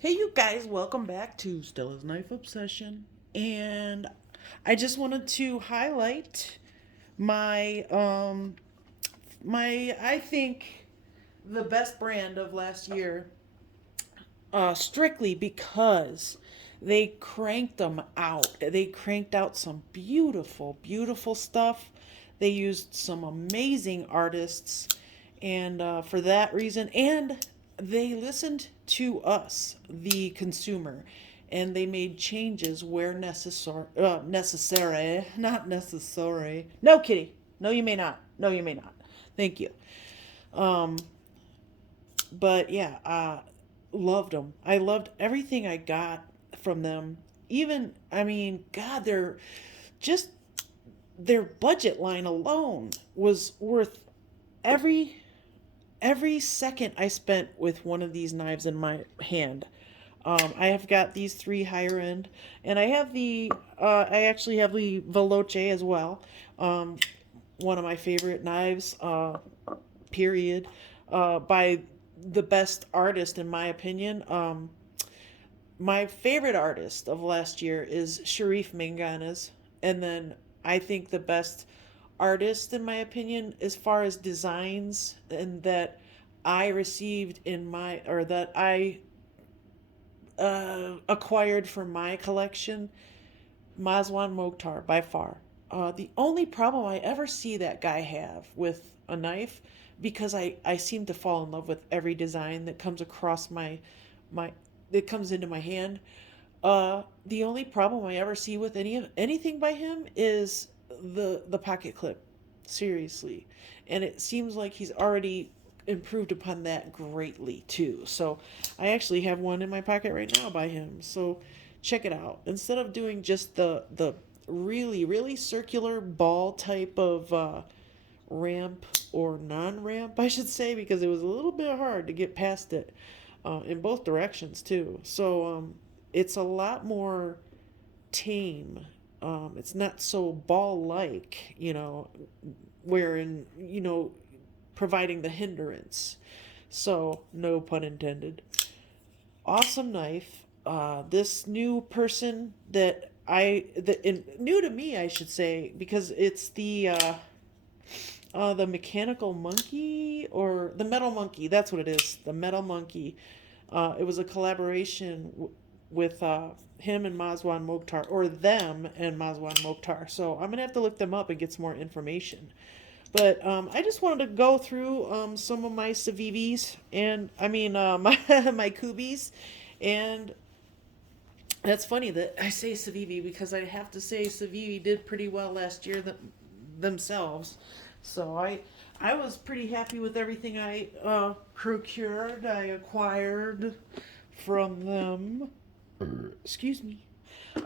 Hey, you guys, welcome back to Stella's Knife Obsession. And I just wanted to highlight my, I think, the best brand of last year, strictly because they cranked them out. They cranked out some beautiful, beautiful stuff. They used some amazing artists, and for that reason, and they listened to us, the consumer, and they made changes where necessary, not necessary. No, Kitty. No, you may not. No, you may not. Thank you. Um, but yeah, loved them. I loved everything I got from them. Even, I mean, God, just their budget line alone was worth every every second I spent with one of these knives in my hand. I have got these three higher end, and I actually have the Veloce as well. Um, One of my favorite knives, period, by the best artist in my opinion. My favorite artist of last year is Sharif Mangana's, and then I think the best artist in my opinion as far as designs and that I received in my or that I acquired for my collection, Mazwan Mokhtar by far. The only problem I ever see that guy have with a knife, because I seem to fall in love with every design that comes across my that comes into my hand. The only problem I ever see with anything by him is the pocket clip. Seriously. And it seems like he's already improved upon that greatly too. So I actually have one in my pocket right now by him. So check it out. Instead of doing just the really really circular ball type of ramp, or non-ramp I should say, because it was a little bit hard to get past it, in both directions too. So it's a lot more tame. It's not so ball-like, wherein providing the hindrance. So no pun intended. Awesome knife. This new person new to me, I should say, because it's the mechanical monkey, or the metal monkey. That's what it is. The metal monkey. It was a collaboration with him and Mazwan Mokhtar, or them and Mazwan Mokhtar. So I'm gonna have to look them up and get some more information. But I just wanted to go through some of my Civivis, and I mean my Kubeys, and that's funny that I say Civivi, because I have to say Civivi did pretty well last year themselves. So I was pretty happy with everything I procured, I acquired from them. Excuse me.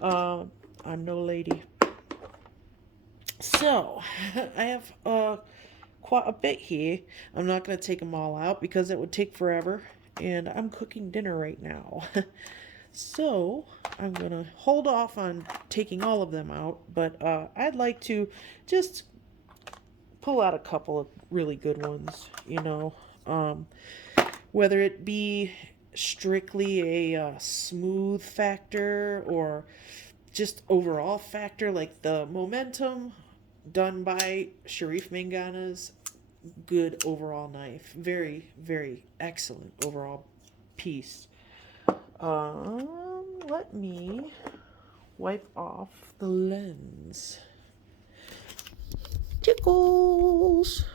Uh, I'm no lady. So I have quite a bit here. I'm not going to take them all out because it would take forever, and I'm cooking dinner right now. So I'm going to hold off on taking all of them out, but I'd like to just pull out a couple of really good ones, whether it be strictly a smooth factor, or just overall factor, like the momentum done by Sharif Mangana's good overall knife. Very, very excellent overall piece. Let me wipe off the lens. Tickles.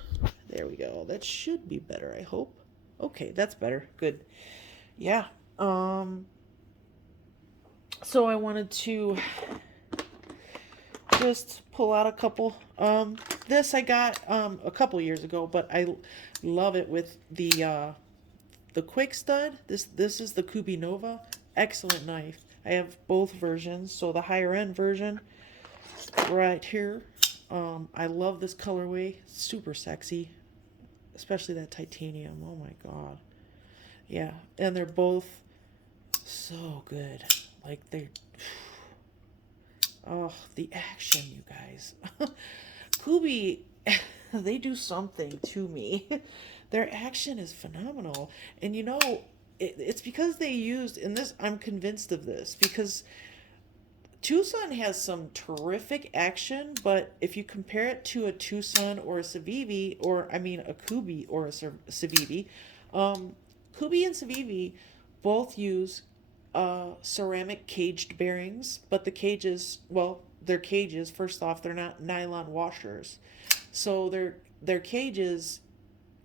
There we go. That should be better, I hope. Okay, that's better. Good. Yeah. So I wanted to just pull out a couple. This I got a couple years ago, but I love it with the quick stud. This is the Kubey Nova. Excellent knife. I have both versions. So the higher end version right here. I love this colorway. Super sexy, especially that titanium. Oh my god. Yeah, and they're both so good. Like they're oh, the action, you guys. Kubey, they do something to me. Their action is phenomenal. And it's because they used, and this, I'm convinced of this, because Tucson has some terrific action, but if you compare it to a Tucson or a Civivi, or I mean a Kubey or a Civivi, um, Kubey and Civivi both use ceramic caged bearings, but the cages, well, they're cages. First off, they're not nylon washers, so they're cages,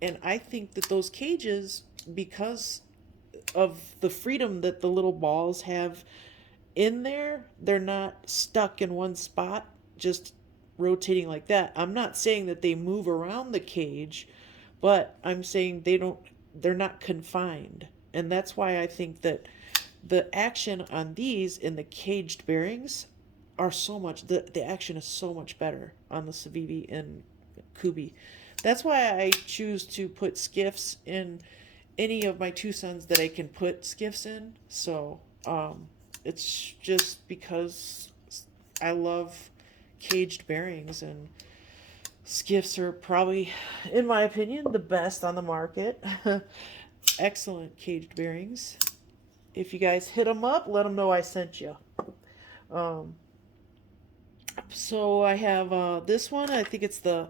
and I think that those cages, because of the freedom that the little balls have in there, they're not stuck in one spot, just rotating like that. I'm not saying that they move around the cage, but I'm saying they're not confined. And that's why I think that the action on these in the caged bearings are so much, the action is so much better on the Civivi and Kubi. That's why I choose to put skiffs in any of my Tucsons that I can put skiffs in. So it's just because I love caged bearings, and skiffs are probably, in my opinion, the best on the market. Excellent caged bearings. If you guys hit them up, let them know I sent you. Um, so I have this one. I think it's the.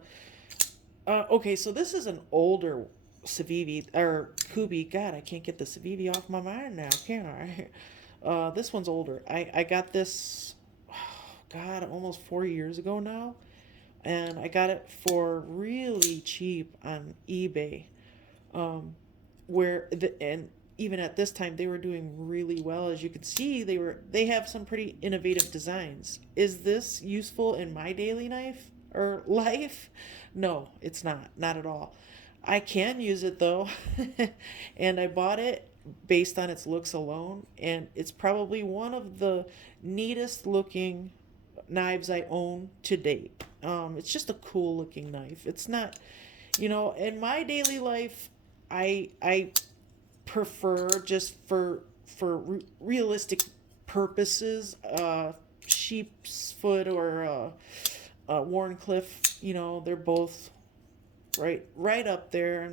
Okay, so this is an older Civivi or Kubi. God, I can't get the Civivi off my mind now, can I? This one's older. I got this, oh, God, almost 4 years ago now, and I got it for really cheap on eBay. Um, and even at this time they were doing really well. As you can see, they have some pretty innovative designs. Is this useful in my daily life or life? No, it's not at all. I can use it though. And I bought it based on its looks alone, and it's probably one of the neatest looking knives I own to date. It's just a cool looking knife. It's not, in my daily life, I prefer, just for realistic purposes, sheep's foot or Warncliffe. They're both right up there,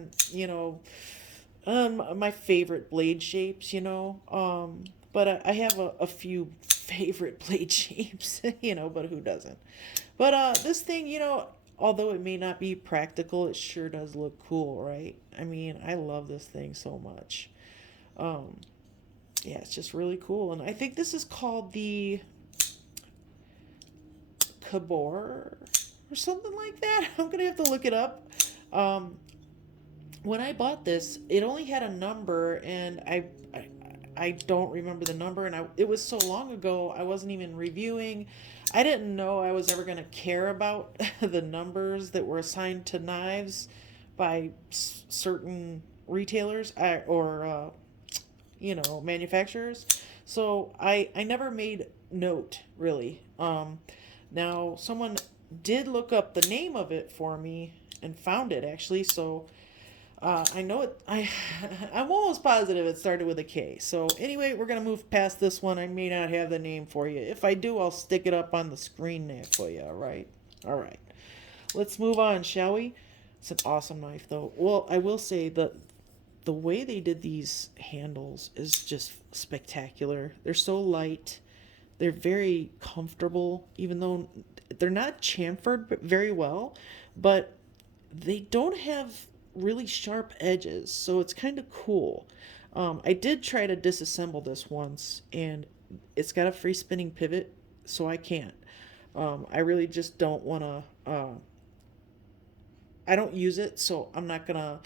and my favorite blade shapes. But I have a few favorite blade shapes. But who doesn't? But this thing, although it may not be practical, it sure does look cool, right? I mean, I love this thing so much. Um, yeah, it's just really cool. And I think this is called the Cabor or something like that. I'm going to have to look it up. Um, when I bought this, it only had a number, and I don't remember the number, and it was so long ago, I wasn't even reviewing. I didn't know I was ever going to care about the numbers that were assigned to knives by certain retailers or manufacturers. So I never made note, really. Now, someone did look up the name of it for me and found it, actually. So I know it. I'm almost positive it started with a K. So anyway, we're gonna move past this one. I may not have the name for you. If I do, I'll stick it up on the screen there for you. All right. All right. Let's move on, shall we? It's an awesome knife, though. Well, I will say the way they did these handles is just spectacular. They're so light. They're very comfortable, even though they're not chamfered very well, but they don't have really sharp edges, so it's kind of cool. I did try to disassemble this once, and it's got a free spinning pivot, so I can't. I really just don't want to. I don't use it, so I'm not gonna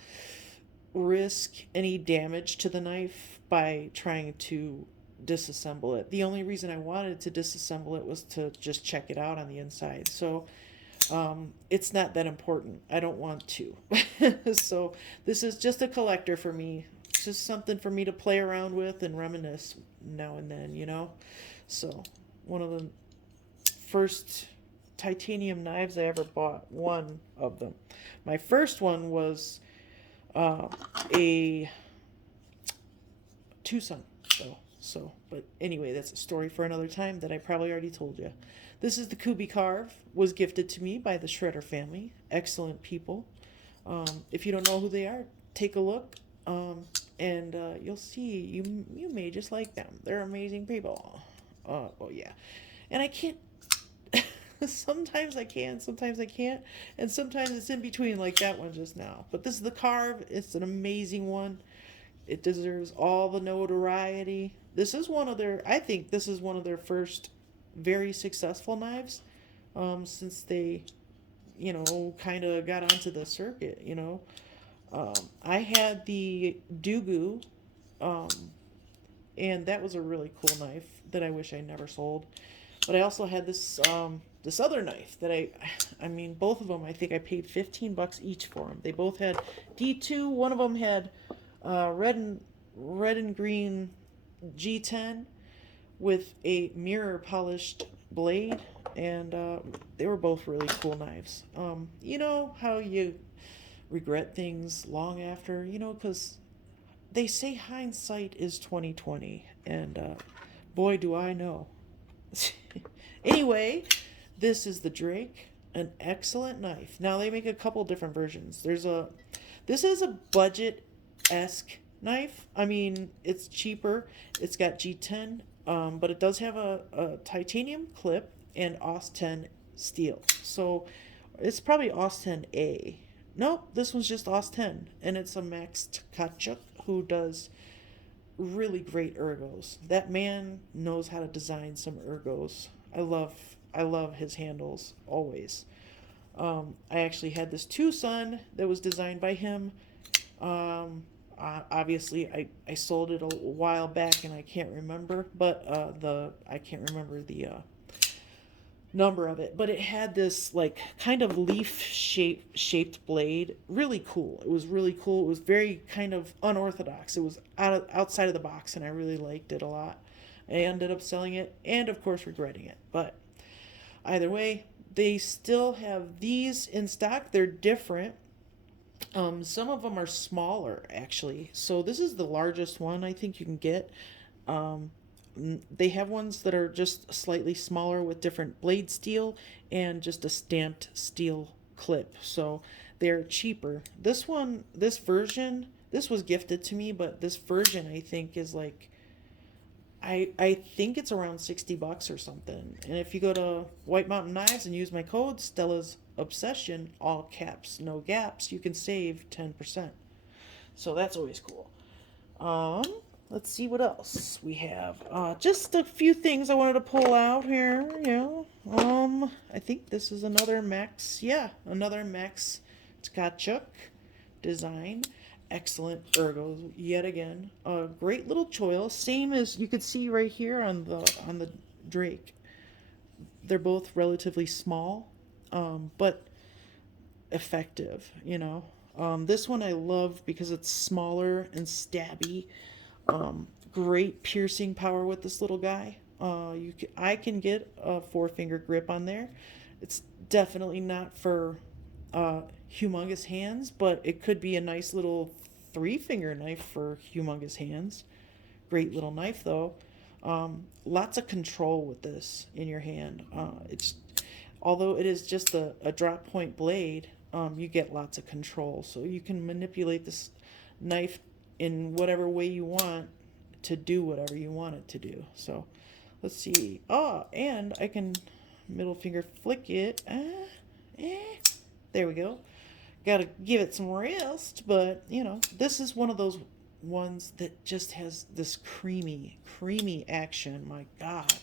risk any damage to the knife by trying to disassemble it. The only reason I wanted to disassemble it was to just check it out on the inside. So it's not that important. I don't want to. So this is just a collector for me. It's just something for me to play around with and reminisce now and then. So one of the first titanium knives I ever bought, one of them. My first one was a Tucson. But anyway, that's a story for another time that I probably already told you. This is the Kubey carve. Was gifted to me by the Shredder family. Excellent people. If you don't know who they are, take a look. And you'll see you may just like them. They're amazing people. Oh yeah, and I can't. Sometimes I can, sometimes I can't, and sometimes it's in between, like that one just now. But this is the Carve. It's an amazing one. It deserves all the notoriety. This is one of their. I think this is one of their first very successful knives, since they, kind of got onto the circuit. I had the Dugu, um, and that was a really cool knife that I wish I never sold. But I also had this other knife that I mean, both of them. I think I paid $15 each for them. They both had D2. One of them had red and green G10 with a mirror polished blade, and they were both really cool knives. You know how you regret things long after, because they say hindsight is 2020, and boy, do I know. Anyway, this is the Drake, an excellent knife. Now they make a couple different versions. This is a budget esque knife. I mean, it's cheaper. It's got G10, but it does have a titanium clip and AUS 10 steel. So it's probably AUS 10A. Nope, this one's just AUS 10, and it's a Max Tkachuk who does really great ergos. That man knows how to design some ergos. I love his handles always. I actually had this Tucson that was designed by him. Obviously, I sold it a while back and I can't remember, but I can't remember the number of it, but it had this like kind of leaf shaped blade. Really cool. It was really cool. It was very kind of unorthodox. It was outside of the box, and I really liked it a lot. I ended up selling it, and of course regretting it. But either way, they still have these in stock. They're different. Some of them are smaller actually. So this is the largest one I think you can get. Um, they have ones that are just slightly smaller with different blade steel and just a stamped steel clip. So they're cheaper. This version, this was gifted to me, but this version I think is like I think it's around $60 or something. And if you go to White Mountain Knives and use my code Stella's Obsession, all caps, no gaps, you can save 10%. So that's always cool. Um, let's see what else we have. Just a few things I wanted to pull out here. I think this is another Max. Yeah, another Max Tkachuk design. Excellent ergos yet again. A great little choil. Same as you could see right here on the Drake. They're both relatively small, but effective. This one I love because it's smaller and stabby. Great piercing power with this little guy. I can get a 4-finger grip on there. It's definitely not for humongous hands, but it could be a nice little 3-finger knife for humongous hands. Great little knife though. Lots of control with this in your hand. It's although it is just a drop point blade, you get lots of control. So you can manipulate this knife in whatever way you want to do whatever you want it to do. So let's see. Oh, and I can middle finger flick it. There we go. Gotta give it some rest, but this is one of those ones that just has this creamy action. My God.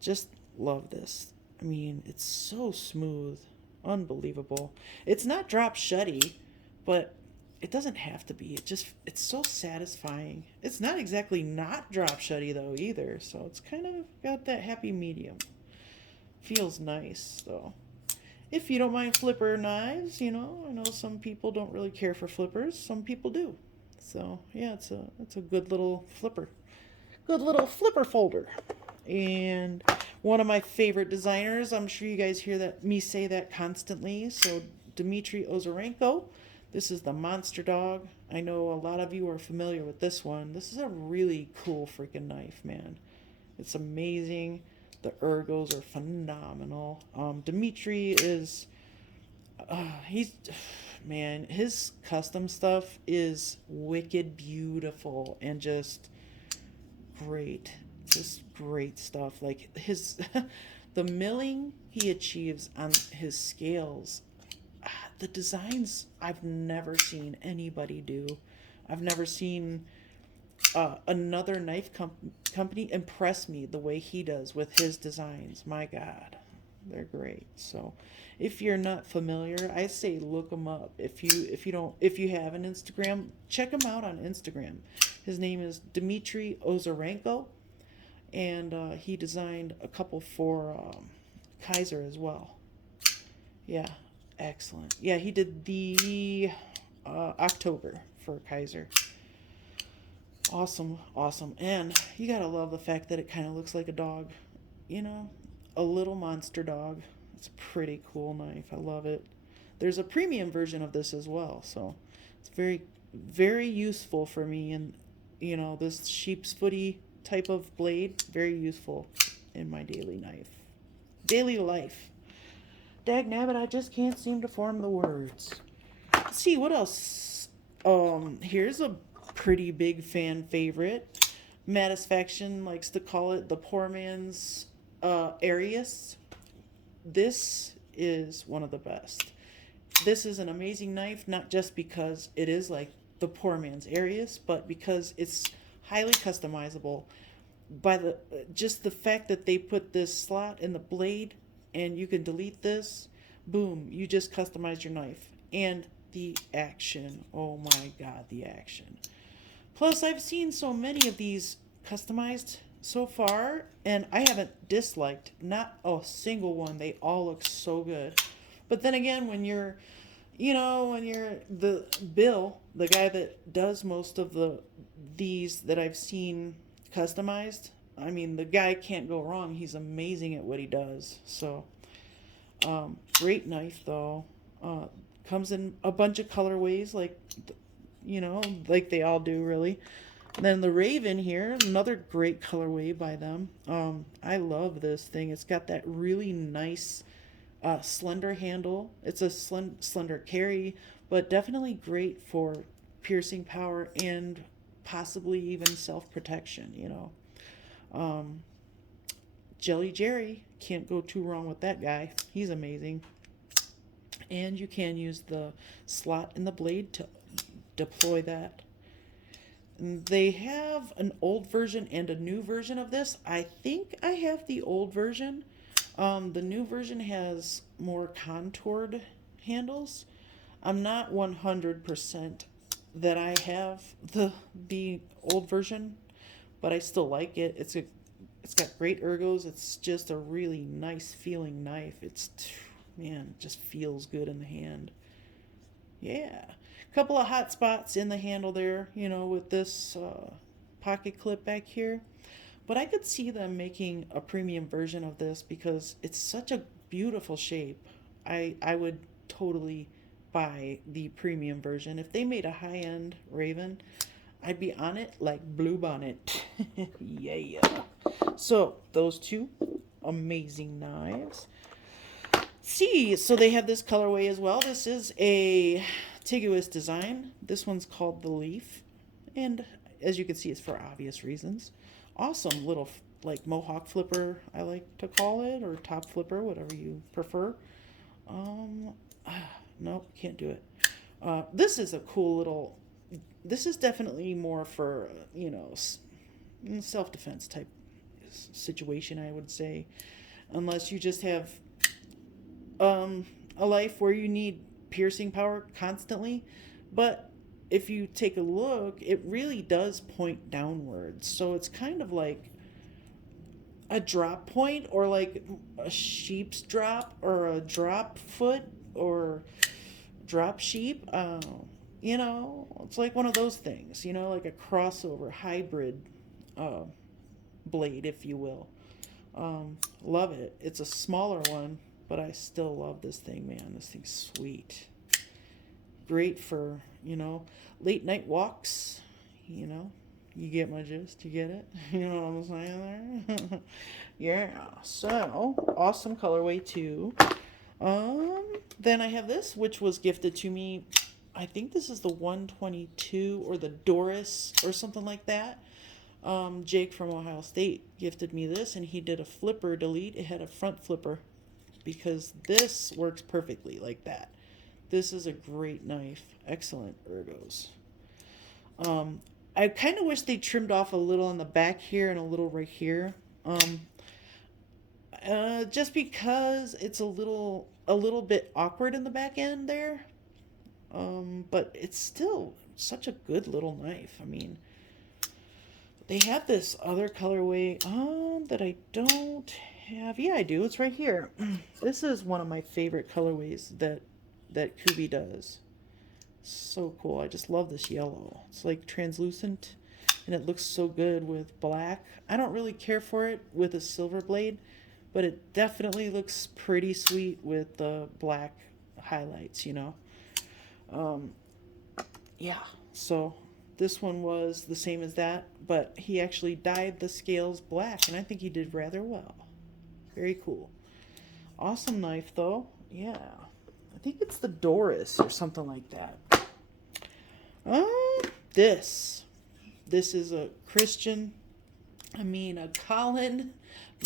Just love this. I mean, it's so smooth. Unbelievable. It's not drop shutty, but it doesn't have to be. It's so satisfying. It's not exactly not drop shutty though either, so it's kind of got that happy medium. Feels nice though. If you don't mind flipper knives, I know some people don't really care for flippers. Some people do. So yeah, it's a good little flipper. Good little flipper folder. And one of my favorite designers, I'm sure you guys hear that me say that constantly. So Dmitry Ozarenko, this is the Monster Dog. I know a lot of you are familiar with this one. This is a really cool freaking knife, man. It's amazing. The ergos are phenomenal. Dmitry is He's, man, his custom stuff is wicked beautiful and just great. Just great stuff. Like his, the milling he achieves on his scales, the designs I've never seen anybody do. I've never seen another company impress me the way he does with his designs. My God, they're great. So, if you're not familiar, I say look him up. If you have an Instagram, check him out on Instagram. His name is Dmitry Ozarenko, and he designed a couple for Kaiser as well. Yeah, excellent. Yeah, he did the October for Kaiser. Awesome, awesome. And you gotta love the fact that it kind of looks like a dog. You know, a little monster dog. It's a pretty cool knife. I love it. There's a premium version of this as well, so it's very, very useful for me. And this sheep's footy type of blade, very useful in my daily life. Dag nabbit, I just can't seem to form the words. Let's see what else. Here's a pretty big fan favorite. Matisfaction likes to call it the poor man's Arius. This is one of the best. This is an amazing knife, not just because it is like the poor man's Arius, but because it's highly customizable. By the fact that they put this slot in the blade, and you can delete this, boom, you just customize your knife. And the action, oh my God, the action. Plus, I've seen so many of these customized so far, and I haven't disliked not a single one. They all look so good. But then again, when you're the Bill, the guy that does most of these that I've seen customized, I mean, the guy can't go wrong. He's amazing at what he does. So, great knife though. Comes in a bunch of colorways, like they all do, really. And then the Raven here, another great colorway by them. I love this thing. It's got that really nice slender handle. It's a slender carry, but definitely great for piercing power and possibly even self-protection. Jelly Jerry, can't go too wrong with that guy. He's amazing. And you can use the slot in the blade to deploy that. And they have an old version and a new version of this. I think I have the old version. The new version has more contoured handles. I'm not 100% that I have the old version, but I still like it. It's got great ergos. It's just a really nice feeling knife. Man, it just feels good in the hand. Yeah. A couple of hot spots in the handle there, with this pocket clip back here. But I could see them making a premium version of this because it's such a beautiful shape. I would totally buy the premium version. If they made a high-end Raven, I'd be on it like Blue Bonnet. Yeah. So, those two amazing knives. See, so they have this colorway as well. This is a Tiguous design. This one's called the Leaf. And as you can see, it's for obvious reasons. Awesome little like mohawk flipper, I like to call it, or top flipper, whatever you prefer. Nope, can't do it. This is a cool little, this is definitely more for, self-defense type situation, I would say. Unless you just have a life where you need piercing power constantly. But if you take a look, it really does point downwards. So it's kind of like a drop point, or like a sheep's drop, or a drop foot, or drop sheep. It's like one of those things, like a crossover hybrid blade, if you will. Love it. It's a smaller one, but I still love this thing, man. This thing's sweet. Great for, late night walks. You get my gist. You get it? You know what I'm saying there? Yeah. So, awesome colorway, too. Then I have this, which was gifted to me. I think this is the 122 or the Doris or something like that. Jake from Ohio State gifted me this, and he did a flipper delete. It had a front flipper because this works perfectly like that. This is a great knife. Excellent ergos. I kind of wish they trimmed off a little on the back here and a little right here. Just because it's a little bit awkward in the back end there. But it's still such a good little knife. I mean, they have this other colorway that I don't have. Yeah, I do. It's right here. This is one of my favorite colorways that Kubey does. So cool. I just love this yellow. It's like translucent and it looks so good with black. I don't really care for it with a silver blade, but it definitely looks pretty sweet with the black highlights, you know. Yeah, so this one was the same as that, but he actually dyed the scales black, and I think he did rather well. Very cool. Awesome knife, though. Yeah. I think it's the Doris or something like that. This. This is a Colin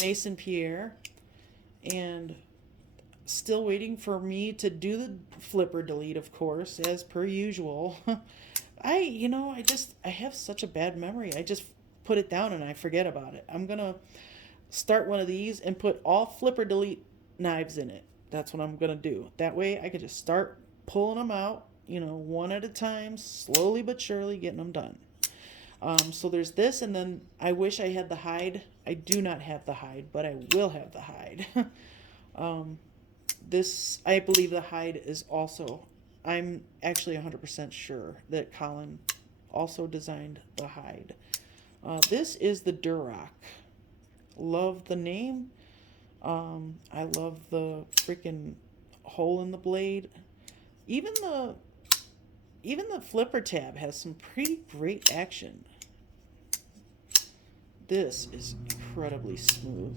Mason Pierre, and still waiting for me to do the flipper delete, of course, as per usual. I have such a bad memory. I just put it down and I forget about it. I'm going to start one of these and put all flipper delete knives in it. That's what I'm going to do. That way I could just start pulling them out, one at a time, slowly but surely getting them done. So there's this, and then I wish I had the hide. I do not have the hide, but I will have the hide. This, I believe the hide is also, I'm actually 100% sure that Colin also designed the hide. This is the Duroc. Love the name. I love the freaking hole in the blade. Even the flipper tab has some pretty great action. This is incredibly smooth.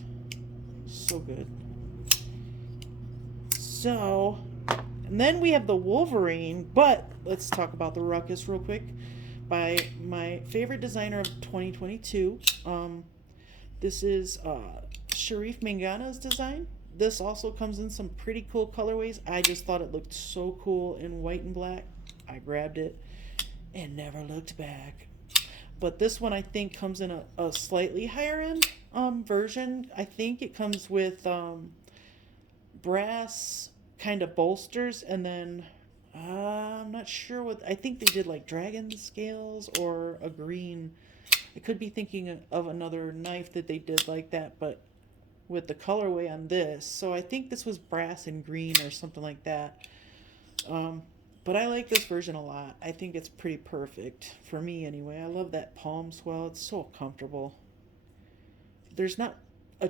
So good. So, and then we have the Wolverine, but let's talk about the Ruckus real quick by my favorite designer of 2022. This is Sharif Mangana's design. This also comes in some pretty cool colorways. I just thought it looked so cool in white and black. I grabbed it and never looked back. But this one I think comes in a slightly higher end version. I think it comes with brass kind of bolsters, and then I'm not sure what, I think they did like dragon scales or a green. I could be thinking of another knife that they did like that, but with the colorway on this. So I think this was brass and green or something like that. But I like this version a lot. I think it's pretty perfect for me anyway. I love that palm swell. It's so comfortable. There's not a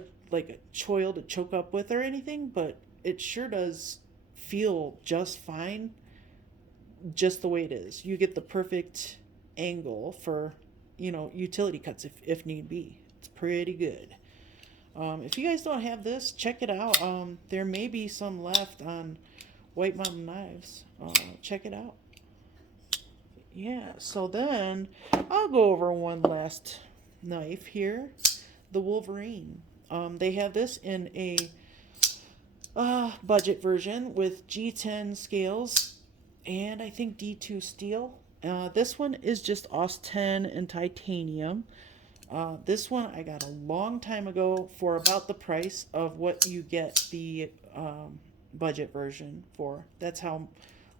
choil to choke up with or anything, but it sure does feel just fine just the way it is. You get the perfect angle for, utility cuts if need be. It's pretty good. If you guys don't have this, check it out. There may be some left on White Mountain Knives. Check it out. Yeah, so then I'll go over one last knife here. The Wolverine. They have this in a budget version with G10 scales and I think D2 steel. This one is just OS 10 and titanium. This one I got a long time ago for about the price of what you get the budget version for. That's how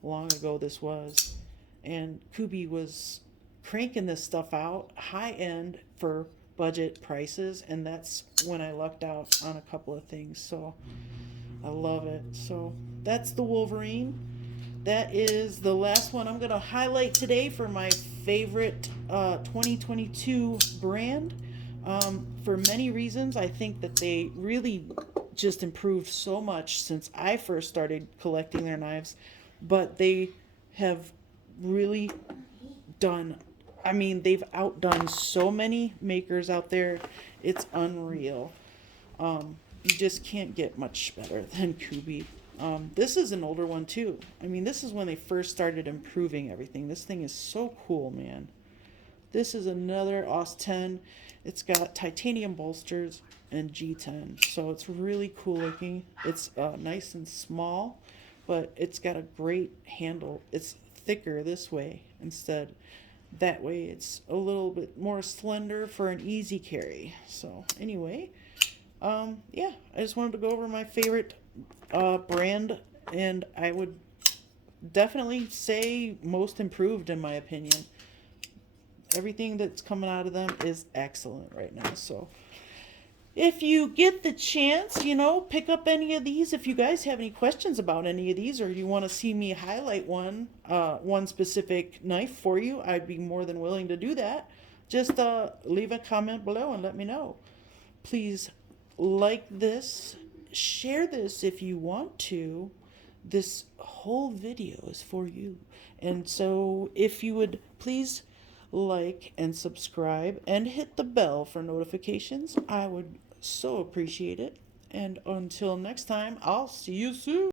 long ago this was. And Kubey was cranking this stuff out high end for budget prices, and that's when I lucked out on a couple of things. So I love it. So that's the Wolverine. That is the last one I'm going to highlight today for my favorite 2022 brand. For many reasons, I think that they really just improved so much since I first started collecting their knives. But they have really done, they've outdone so many makers out there. It's unreal. You just can't get much better than Kubey. This is an older one too. I mean, this is when they first started improving everything. This thing is so cool, man. This is another OS 10. It's got titanium bolsters and G10, so it's really cool looking. It's nice and small, but it's got a great handle. It's thicker this way instead. That way it's a little bit more slender for an easy carry. So anyway, yeah, I just wanted to go over my favorite brand, and I would definitely say most improved in my opinion. Everything that's coming out of them is excellent right now. So if you get the chance, pick up any of these. If you guys have any questions about any of these, or you want to see me highlight one specific knife for you, I'd be more than willing to do that. Just leave a comment below and let me know. Please like this, share this if you want to. This whole video is for you. And so if you would please like and subscribe and hit the bell for notifications, I would so appreciate it. And until next time, I'll see you soon.